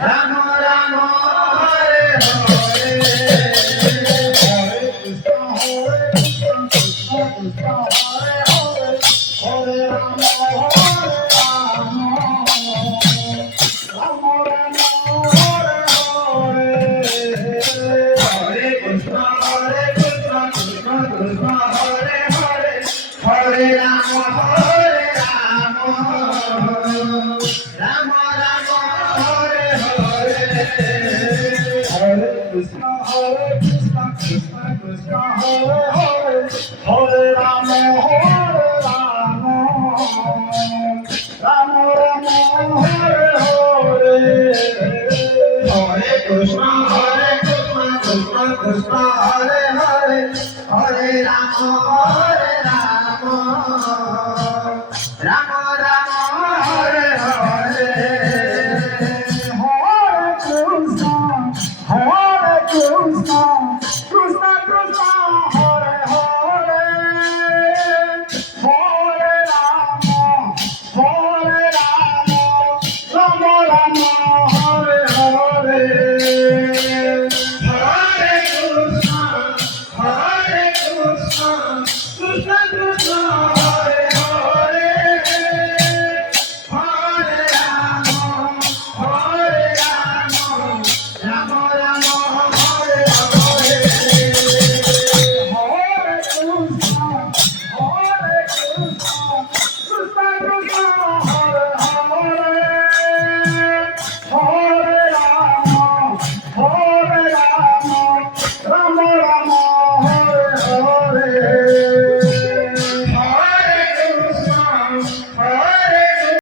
Ram Ram Hare Hare Krishna Krishna Hare Hare Hare Ram Ram Ram Hare Hare Hare Krishna Krishna Krishna Hare Hare Hare Ram Ram Ram Hare Hare Hare Krishna Krishna Krishna Hare Hare Hare Ram Ram Ram Hare Hare Hare Krishna Krishna Krishna Hare Hare Hare Ram Ram Ram Hare Hare Hare Krishna Krishna Krishna Krishna Hare Hare Hare Ram Ram Ram